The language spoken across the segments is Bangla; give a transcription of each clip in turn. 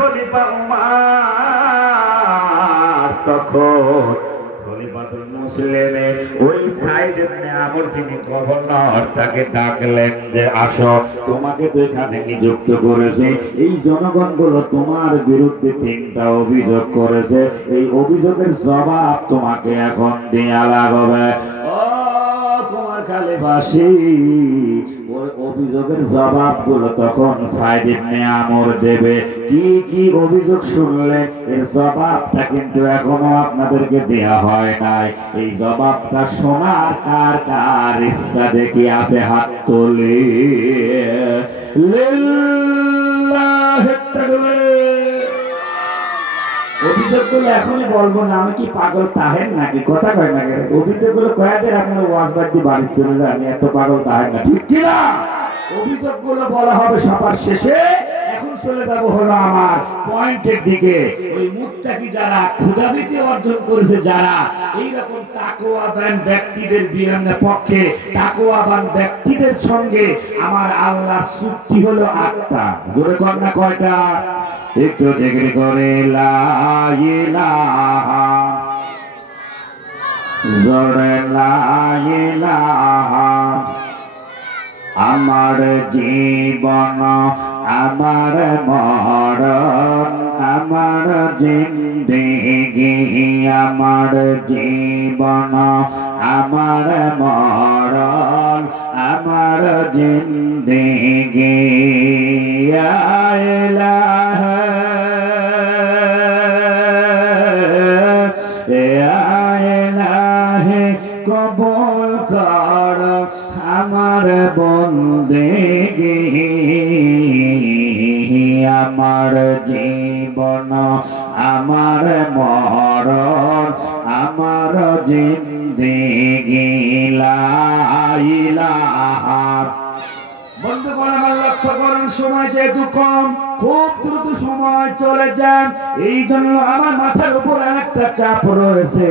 খলিফা উমর তখন খলিফাতুল মুসলিমের ওই সাইদ ইবনে আমর যিনি গভর্নর তাকে ডাকলেন যে আসো তোমাকে তো এখানে নিযুক্ত করেছে এই জনগণগুলো তোমার বিরুদ্ধে 3টা অভিযোগ করেছে এই অভিযোগের জবাব তোমাকে এখন দেয়া লাগবে ও তোমার খালিবাসী ওই অভিযোগের জবাবগুলো তখন সাইদ ইবনে আমর দেবে কি কি অভিযোগ শুনলেন এর জবাবটা কিন্তু এখনো আপনাদেরকে দেয়া হয় নাই এই জবাবটা শোনার কার কার ইচ্ছা দেখি আছে হাত তোলে লিল্লাহি তাকবীর অভিযোগগুলো এখনই বলবো না আমি কি পাগল তাহের নাকি কথা কয় না অভিযোগগুলো কয়েকদিন আপনার ওয়াজ বাদ দিয়ে বাড়ি চলে যায় আমি এত পাগল তাহের না ঠিক কিনা অভিযোগগুলো বলা হবে সবার শেষে এখন চলে যাব হলো আমার পয়েন্টের দিকে ওই মুত্তাকি যারা ক্ষুধাভীতি অর্জন করেছে যারা এইরকম তাকওয়াবান ব্যক্তিদের পক্ষে তাকওয়াবান ব্যক্তিদের সঙ্গে আমার আল্লাহর চুক্তি হলো 8টা জোরে কর না কয়টা একটু জিকির করে লা ইলাহা জোরে লা ইলাহা আমার জীবন আমার মরণ আমার জিন্দেগি আমার জীবন আমার মরণ আমার জিন্দেগি কবুল কর আমার বন্দেগি আমার জীবন আমার মরণ আমার জিন্দেগি লা ইলাহা বন্ধুগণ আমার লক্ষ্য করুন সময় যেহেতু কম খুব দ্রুত সময় চলে যান এই জন্য আমার মাথার উপর একটা চাপ রয়েছে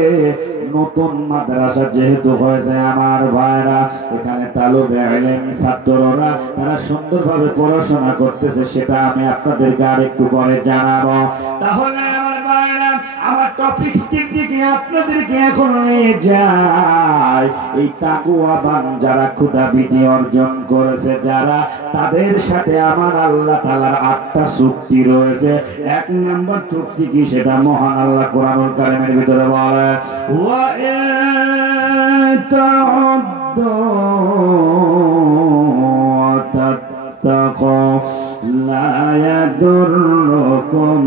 নতুন মাদ্রাসা যেহেতু হয়েছে আমার ভাইরা এখানে তালিবে ইলম ছাত্ররা তারা সুন্দরভাবে পড়াশোনা করতেছে সেটা আমি আপনাদেরকে আরেকটু পরে জানাবো তাহলে আমার ভাইরা আমার টপিকসটির দিকে আপনাদেরকে এখন নিয়ে যাই এই তাকওয়াবান যারা ক্ষুধাভীতি অর্জন করেছে যারা তাদের সাথে আমার আল্লাহ তাআলার 8টা চুক্তি রয়েছে 1 নম্বর চুক্তি কি সেটা মহান আল্লাহ কোরআনুল কারীমের ভিতরে বলে ওয়া তা'আদ্দু ওয়া তাত্তাকু লা ইয়াদুররুকুম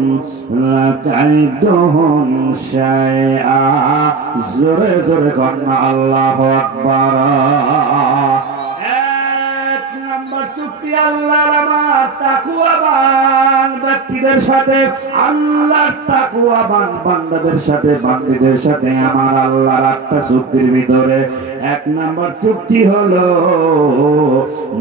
লাকাইদুহুম শাইআ জোরে জোরে কন্না আল্লাহু আকবার চুক্তি আল্লাহর আমার তাকওয়াবান ব্যক্তিদের সাথে আল্লাহর তাকওয়াবান বান্দাদের সাথে বান্দীদের সাথে আমার আল্লাহর 8টা চুক্তির ভিতরে 1 নম্বর চুক্তি হলো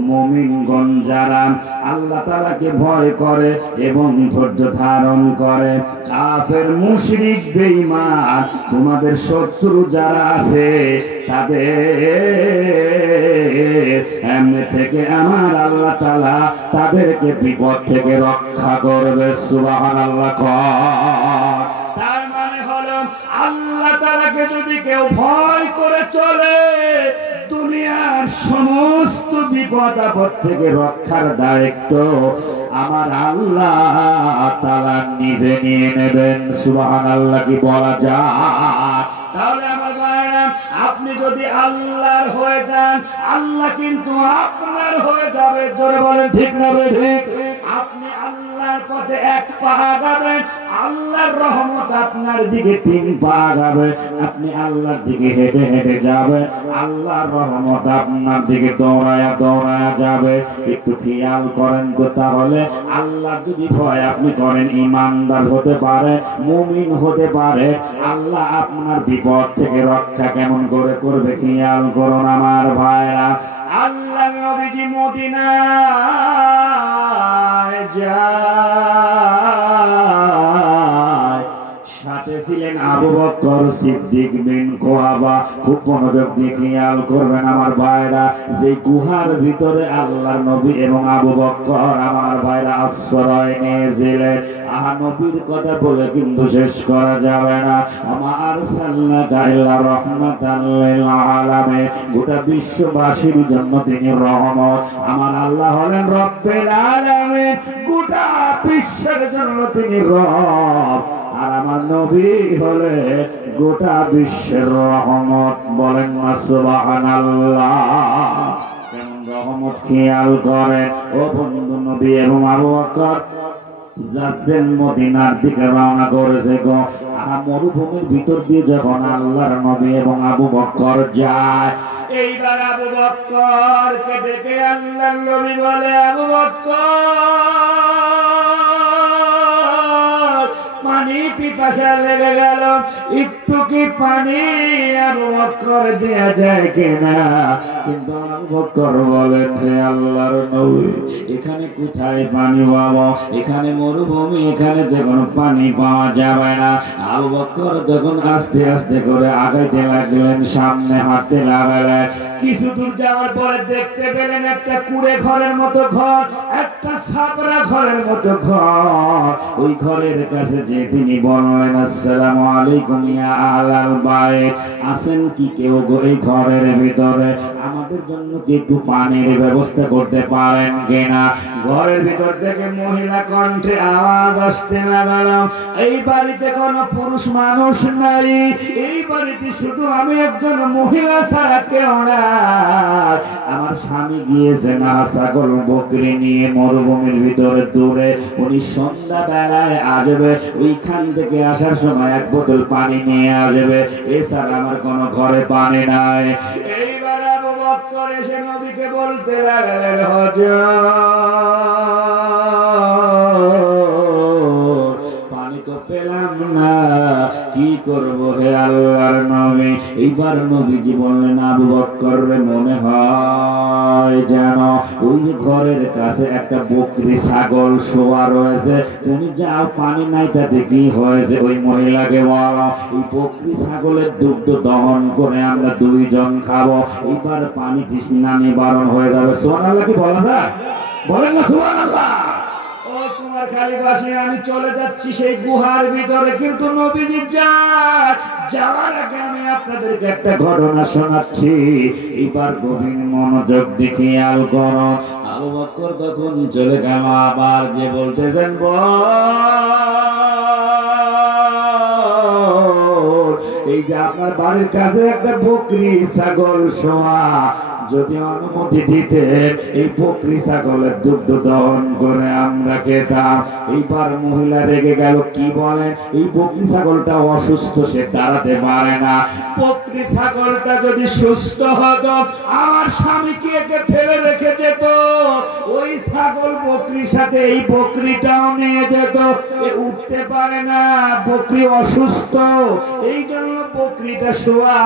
মুমিনগণ যারা আল্লাহ তাআলাকে ভয় করে এবং ধৈর্য ধারণ করে কাফের মুশরিক বেঈমান তোমাদের শত্রু যারা আছে তাদের এমনি থেকে আমার আল্লাহ তাআলা তাদেরকে বিপদ থেকে রক্ষা করবে সুবহানাল্লাহ তার মানে হলো আল্লাহ তাআলাকে যদি কেউ ভয় করে চলে দুনিয়ার সমস্ত বিপদ আপদ থেকে রক্ষার দায়িত্ব আমার আল্লাহ তাআলা নিজে নিয়ে নেবেন সুবহানাল্লাহ কি বলা যায় তাহলে আমার ভাইরা আপনি যদি আল্লাহর হয়ে যান আল্লাহ কিন্তু আপনার হয়ে যাবে জোরে বলেন ঠিক না ঠিক আপনি আল্লাহর পথে 1 পা আগাবেন আল্লাহর রহমত আপনার দিকে 3 পা আগাবে আপনি আল্লাহর দিকে হেঁটে হেঁটে যাবেন আল্লাহর রহমত আপনার দিকে দৌড়ায়া দৌড়ায়া যাবে একটু খেয়াল করেন তো তাহলে আল্লাহ যদি ভয় আপনি করেন ঈমানদার হতে পারে মুমিন হতে পারে আল্লাহ আপনার বিপদ থেকে রক্ষা কেমন করে করবে খেয়াল করুন আমার ভাইরা আল্লাহ নবীজি মদিনায় যায় সাথে ছিলেন আবু বকর সিদ্দিক বিন কুহাফা খুব মনোযোগ দিয়ে খেয়াল করবেন আমার ভাইরা যে গুহার ভিতরে আল্লাহর নবী এবং আবু বকর আমার ভাইরা আশ্রয় নিয়েছিলেন নবীর কথা বলে কিন্তু শেষ করা যাবে না। ওমা আরসালনাকা ইল্লা রাহমাতাল লিল আলামিন, গোটা বিশ্ববাসীর জন্য তিনি রহমত। আমার আল্লাহ হলেন রব্বুল আলামিন, গোটা বিশ্বের জন্য তিনি রব। আর আমার নবী হলে গোটা বিশ্বের রহমত। বলেন না সুবহানাল্লাহ। কেমন রহমত খেয়াল করেন ও বন্ধু। নবী এবং আবু বকর যাচ্ছেন মদিনার দিকে, রওনা করেছে গো। মরুভূমির ভিতর দিয়ে যখন আল্লাহর নবী এবং আবু বকর যায়, এইবার আবু বকরকে দেখে আল্লাহর নবী বলে, আবু বকর পানি পিপাসা লেগে গেল, একটু কি পানি আবু বকর দেয়া যায় কিনা? কিন্তু আবু বকর বলেন, হে আল্লাহর নবী, এখানে কোথায় পানি পাবো? এখানে মরুভূমি, এখানে তো কোনো পানি পাওয়া যাবে না। আবু বকর যখন আস্তে আস্তে করে আগাইতে লাগলেন, সামনে হাঁটতে লাগলেন, কিছু দূর যাওয়ার পরে দেখতে পেলেন একটা কুড়ে ঘরের মতো ঘর, একটা ছাপরা ঘরের মতো ঘর। ওই ঘরের কাছে যে তিনি বললেন, আসসালামু আলাইকুম ইয়া আহলাল বাইত, আছেন কি কেউ গো এই ঘরের ভিতরে? আমাদের জন্য কি একটু পানির ব্যবস্থা করতে পারেন কিনা? ঘরের ভিতর থেকে মহিলা কণ্ঠে আওয়াজ আসতে লাগলো, এই বাড়িতে কোনো পুরুষ মানুষ নাই, এই বাড়িতে শুধু আমি একজন মহিলা ছাড়া কেউ নাই। আমার স্বামী গিয়েছে না ছাগল বকরি নিয়ে মরুভূমির ভিতরে দূরে, উনি সন্ধ্যা বেলায় আসবে, ওইখান থেকে আসার সময় এক বোতল পানি নিয়ে আসবে, এছাড়া আমার কোনো ঘরে পানি নাই। এইবার আবু বকর এসে নবীকে বলতে লাগলেন, হুজুর পানি তো পেলাম না, কি করব হে আল্লাহর নবী? এইবার নবীজি বললেন, আবু বকর রে, মনে হয় যেন ওই যে ঘরের কাছে একটা বকরি ছাগল শোয়া রয়েছে, তুমি যাও, পানি নাই তাতে কি হয়েছে? ওই মহিলাকে বলো এই বকরি ছাগলের দুগ্ধ দহন করে আমরা দুইজন খাবো, এইবার পানি তৃষ্ণা নিবারণ হয়ে যাবে। সুবহানাল্লাহ কি বলা যায়? বলেন না সুবহানাল্লাহ। ও তোমার খালিবাসী, আমি চলে যাচ্ছি সেই গুহার ভিতরে, কিন্তু নবীজি যাওয়ার আগে আমি আপনাদেরকে একটা ঘটনা শোনাচ্ছি। এবার গভীর মনোযোগ দিয়ে খেয়াল করো। আবু বকর তখন চলে গেল, আবার যে বলতেছেন, এই যে আপনার বাড়ির কাছে একটা বকরি ছাগল শোয়া, যদি অনুমতি দিতে এই বকরি ছাগলের দুগ্ধ দহন করে আমরা খেতাম। এইবার মহিলা রেগে গেল, কি বলেন? এই বকরি ছাগলটা অসুস্থ, সে দাঁড়াতে পারে না। বকরি ছাগলটা যদি সুস্থ হতো, আমার স্বামীকে একে ফেলে রেখে যেত, ওই ছাগল বকরির সাথে এই বকরিটাও নিয়ে যেত। এ উঠতে পারে না, বকরি অসুস্থ, এই জন্য বকরিটা শোয়া,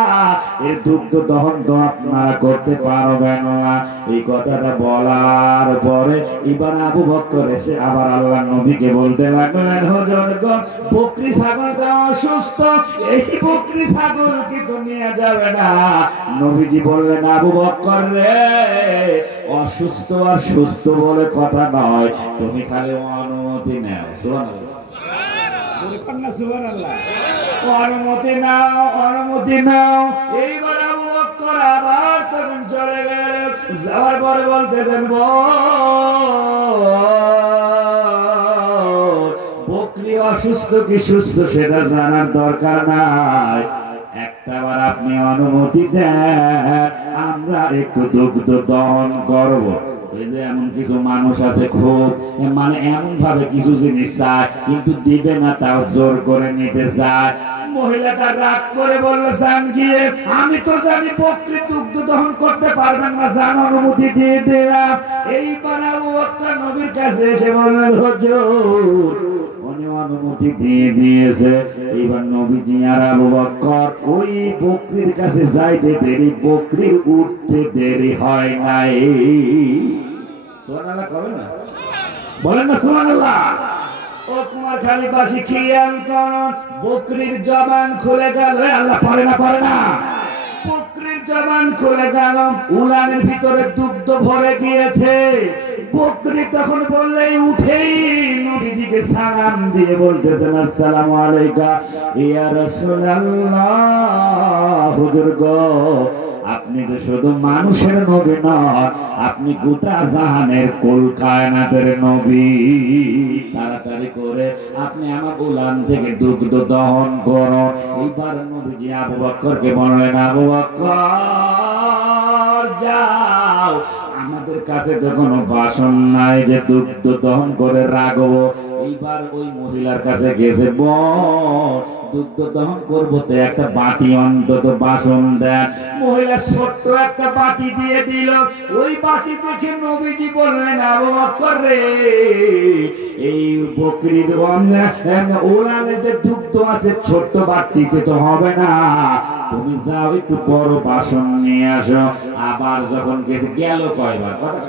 এর দুগ্ধ দহন তো আপনারা করতে পারবেন না। এই কথাটা বলার পরে এবার আবু বকর এসে আবার আল্লাহর নবীকে বলতে লাগলেন, হুজুর গো, বকরি ছাগলটা অসুস্থ, এই বকরি ছাগল কিন্তু নিয়ে যাবে না। নবীজি বললেন, আবু বকর রে, অসুস্থ আর সুস্থ বলে কথা নয়, তুমি খালি অনুমতি নাও। সুবহানাল্লাহ, সুবহানাল্লাহ, অনুমতি নাও, অনুমতি নাও। এইবার আবু বকর আবার তখন চলে গেলেন, যাওয়ার পরে বলতেছেন, বকরি অসুস্থ কি সুস্থ সেটা জানার দরকার নাই, একটাবার আপনি অনুমতি দেন, আমরা একটু দুগ্ধ দহন করব। এমন কিছু মানুষ আছে খুব মানে এমন ভাবে কিছু জিনিস চায়, কিন্তু দিবে না, তাও জোর করে নিতে চায়। মহিলাটা রাগ করে বলল, যান গিয়ে, আমি তো জানি বকরি দুগ্ধ দহন করতে পারবেন না, যান অনুমতি দিয়ে দিলাম। এইবার আবু বকর নবীর কাছে এসে বললেন, হুজুর উনি অনুমতি দিয়ে দিয়েছে। এইবার নবীজি আর আবু বকর ওই বকরির কাছে যাইতে দেরি, বকরির উঠতে দেরি হয় নাই। সুবহানাল্লাহ কবে না? বলেন না সুবহানাল্লাহ। ও কুমার খালিবাসী, খেয়াল করুন, বকরির জবান খুলে গেল। আল্লাহ পারে না, পারে না। বকরির জবান খুলে গেল, উলানের ভিতরে দুগ্ধ ভরে গিয়েছে। বকরি তখন বললে উঠেই নবীজিকে সালাম দিয়ে বলতেছেন, আসসালামু আলাইকা ইয়া রাসূলুল্লাহ। হুজুর গো, আপনি তো শুধু মানুষের নবী নন, আপনি গোটা জাহানের কুল কায়নাতের নবী। তাড়াতাড়ি করে আপনি আমার উলান থেকে দুগ্ধ দহন করো। এইবার নবীজি আবু বকরকে বললেন, আবু বকর যাও, আমাদের কাছে তো কোনো বাসন নাই যে দুগ্ধ দহন করে রাখবো। এইবার ওই মহিলার কাছে গেছে, দুগ্ধ দহন করবো তো একটা বাটি অন্তত বাসন দেন। মহিলা ছোট্ট একটা বাটি দিয়ে দিল। ওই বাটি দেখে নবীজি বললেন, আবু বকর রে, এই বকরির ওলানে যে দুগ্ধ আছে ছোট্ট বাটিতে তো হবে না, তুমি যাও একটু বড় বাসন নিয়ে আসো। আবার যখন গেছে, গেল কয়বার কথা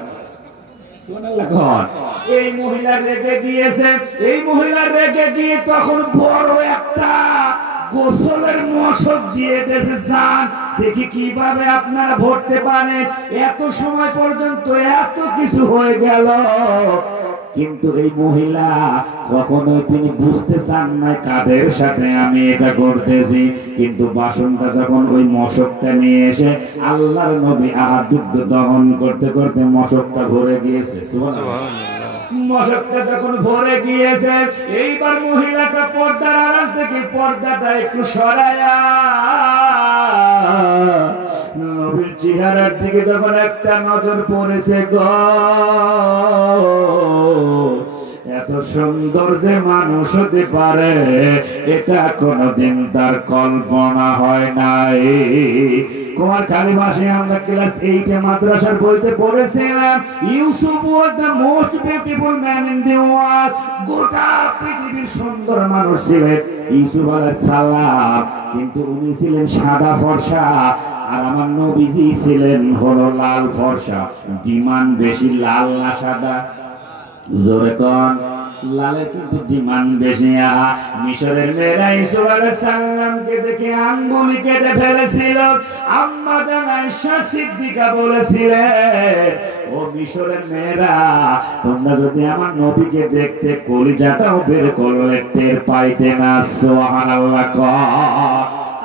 এই মহিলা রেগে গিয়েছে। এই মহিলা রেগে গিয়ে তখন বড় একটা গোসলের মশক দিয়ে দেশে যান, দেখি কিভাবে আপনারা ভরতে পারেন। এত সময় পর্যন্ত এত কিছু হয়ে গেল, কিন্তু এই মহিলা কখনোই তিনি বুঝতে চান না কাদের সাথে আমি এটা করতেছি। কিন্তু বাসনটা যখন ওই মশকটা নিয়ে এসে আল্লাহর নবী দুগ্ধ দহন করতে করতে মশকটা ভরে গিয়েছে। মশকটা যখন ভরে গিয়েছে, এইবার মহিলাটা পর্দার আড়াল থেকে পর্দাটা একটু সরায়া নবীর চেহারার দিকে যখন একটা নজর পড়েছে, গো এত সুন্দর যে মানুষ হতে পারে এটা কোনদিন তার কল্পনা হয় নাই। কুমার কালীবাসী আমরা ক্লাস 8 এ মাদ্রাসার বইতে পড়েছিলাম, Yusuf was the most beautiful man in the world. গোটা পৃথিবীর সুন্দর মানুষ ছিলেন ইউসুফ আলাইহিস সালাম, কিন্তু উনি ছিলেন সাদা ফর্সা, আর আমার নবীজি ছিলেন হলো লাল ফর্সা। ডিমান্ড বেশি লাল না সাদা? জোরে কোন? লালের কিন্তু ডিমান্ড বেশি। মিশরের মেয়েরা ইউসুফ আলাইহিস সালামকে দেখে আঙ্গুলি কেটে ফেলেছিল। আম্মা জান আয়েশা সিদ্দিকা বলেছিলেন, ও মিশরের মেয়েরা, তোমরা যদি আমার নবীকে দেখতে কলিজাটাও বের করলে টের পাইতে না। সুবহানাল্লাহ।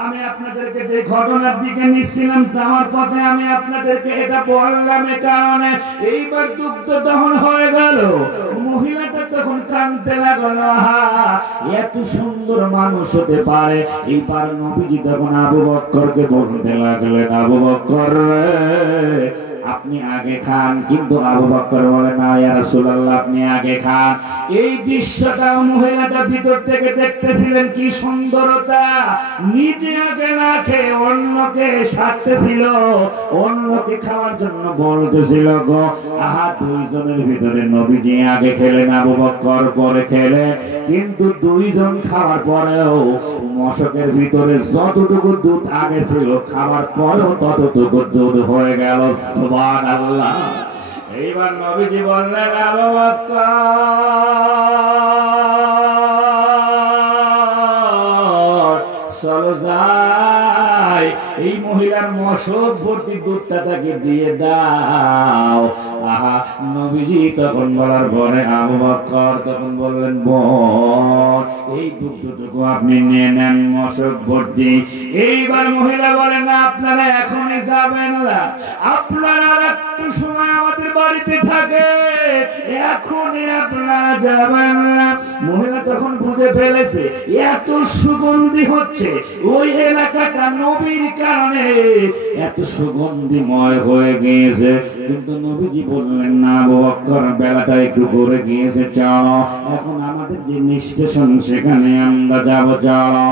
আমি আপনাদেরকে যে ঘটনার দিকে নিচ্ছিলাম যাওয়ার পথে আমি আপনাদেরকে এটা বললাম এ কারণে, এইবার দুগ্ধ দহন হয়ে গেল। মহিলাটা তখন কাঁদতে লাগলো, আহা এত সুন্দর মানুষ হতে পারে। এইবার নবীজি তখন আবু বকরকে বলতে লাগলেন, আবু বকর আপনি আগে খান। কিন্তু আবু বকর বলে, না ইয়া রাসূলুল্লাহ আপনি আগে খান। এই দৃশ্যটা মহিলাটা ভিতর থেকে দেখতেছিলেন, কি সুন্দরতা। নিজে আগে না খেয়ে অন্যকে সারতেছিল, অন্যকে খাওয়ার জন্য বলতেছিল। গো আহা, দুইজনের ভিতরে নবীজি আগে খেলেন, আবু বকর পরে খেলে, কিন্তু দুইজন খাওয়ার পরেও মশকের ভিতরে যতটুকু দুধ আগে ছিল খাওয়ার পরেও ততটুকু দুধ হয়ে গেল। সুবহানাল্লাহ। এইবার নবীজি বললেন, আবু বকর চলো যাই, এই মহিলার মশক ভর্তি দুধটা তাকে দিয়ে দাও। আহা, নবীজি তখন বলার পরে আবু বকর তখন বললেন, বোন এই দুধটুকু আপনি নিয়ে নেন মশক ভর্তি। এইবার মহিলা বলেন, আপনারা এখনই যাবেন না, আপনারা একটু সময় আমাদের বাড়িতে থাকে, এখনই আপনারা যাবেন না। মহিলা তখন বুঝে ফেলেছে এত সুগন্ধি হচ্ছে, ওই এলাকাটা নবীর কারণে এত সুগন্ধিময় হয়ে গিয়েছে। কিন্তু নবীজি বললেন, না আবু বকর বেলাটা একটু ঘুরে গিয়েছে, চলো এখন আমাদের যে স্টেশন সেখানে আমরা যাব, চলো।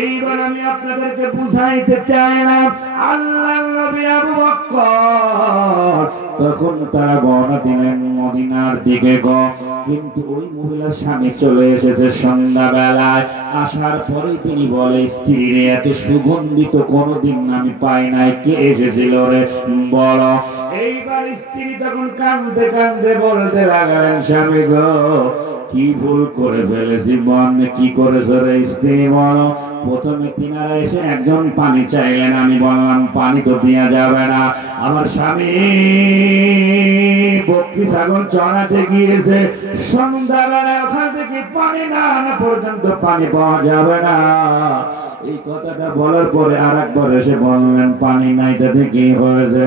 এইবার আমি আপনাদেরকে বুঝাইতে চাইলাম, আল্লাহর নবী আবু বকর তখন তারা রওনা দিলেন মদিনার দিকে। গো কিন্তু ওই মহিলার স্বামী চলে এসেছে সন্ধ্যাবেলায়। আসার পরে তিনি বলে, স্ত্রীর এত সুগন্ধিত কোনোদিন আমি পাই নাই, কে এসেছিল রে বলো। এইবার স্ত্রী তখন কাঁদতে কাঁদতে বলতে লাগলেন, স্বামী গো কি ভুল করে ফেলেছি, মন কি করেছ রে স্ত্রী বলো। প্রথমে তিনারা এসে একজন পানি চাইলেন, আমি বললাম পানি তো দেওয়া যাবে না, আমার স্বামী বকরি ছাগল চড়াতে গিয়েছে, সন্ধ্যাবেলা ওখান থেকে পানি না আনা পর্যন্ত পানি পাওয়া যাবে না। এই কথাটা বলার পরে আর একবার এসে বললেন পানি নাই, তাতে কি হয়েছে?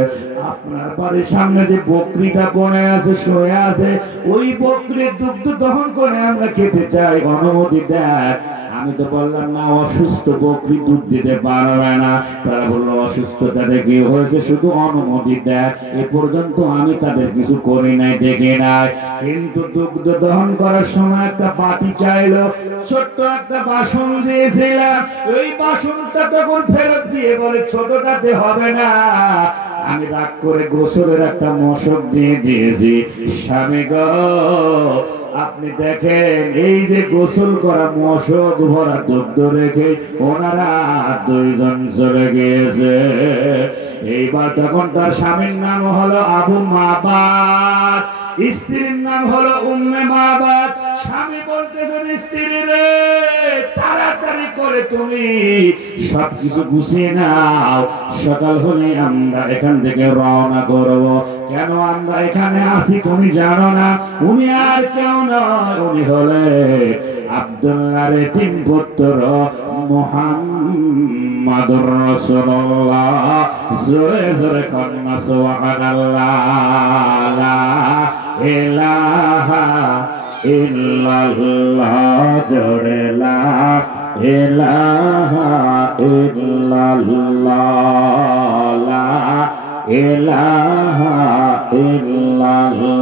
আপনার বাড়ির সামনে যে বকরিটা পড়ে আছে, শুয়ে আছে, ওই বকরির দুগ্ধ দহন করে আমরা খেতে চাই, অনুমতি দেয়। আমি তো বললাম না, অসুস্থ বকরি দুধ দিতে পারবে না। তারা বললো অসুস্থতাতে কি হয়েছে, শুধু অনুমতি দেয়, এ পর্যন্ত আমি তাদের কিছু করি নাই, দেখি নাই। কিন্তু দুগ্ধ দহন করার সময় একটা বাটি চাইলো, ছোট্ট একটা বাসন দিয়েছিলাম, ওই বাসনটা তখন ফেরত দিয়ে বলে ছোটটাতে হবে না। আমি রাগ করে গোসলের একটা মশক দিয়ে দিয়েছি। স্বামী গো, আপনি দেখেন এই যে গোসল করা মশক ভরা দুগ্ধ রেখে ওনারা দুইজন চলে গিয়েছে। এইবার তখন তার স্বামীর নাম হলো আবু মাবাদ, স্ত্রীর নাম হলো উম্মে মাবাদ। স্বামী বলতেছেন স্ত্রী রে, তাড়াতাড়ি করে তুমি সবকিছু গুছিয়ে নাও, সকাল হলে আমরা এখান থেকে রওনা করব। কেন আমরা এখানে আসি তুমি জানো না? উনি আর কেউ নয়, উনি হলে আব্দুল্লাহর তিন পুত্র মুহাম্মাদুর রাসূলুল্লাহ। জোরে জোরে কন্যা সুবহানাল্লাহ, লা ইলাহা ইল্লাল্লাহ, জোরে লা ইলাহা ইল্লাল্লাহ, লা ইলাহা ইল্লাল্লাহ।